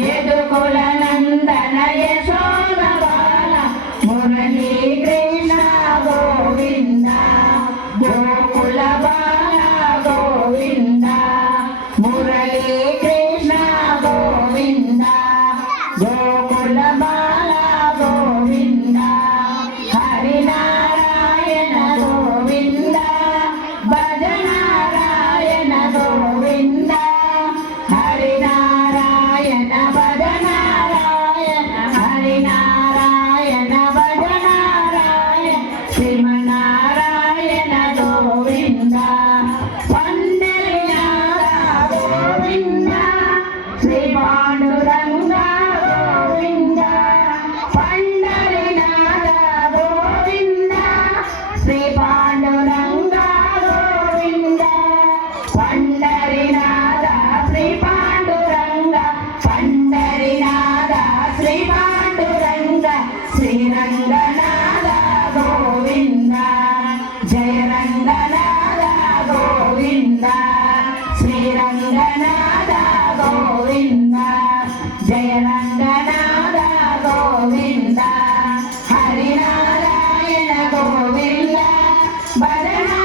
యదుకుల Nandana Yashoda Bala Murali Krishna Govinda Gokula Bala Govinda Murali Krishna Govinda Gokula Bala Govinda Harinarayana Govinda భజనారాయణ Govinda Harinarayana భజనారాయణ Harinarayana భజనారాయణ Srimannarayana Govinda Pandharinath Govinda Shri Panduranga Govinda Pandharinath Govinda Shri Panduranga Govinda Pandharinath Shri Panduranga Pandharinath Shri Panduranga Sriranganatha Govinda Jaya Ranganatha Govinda Sriranganatha Govinda Jaya Ranganatha Govinda Harinarayana Govinda భజనా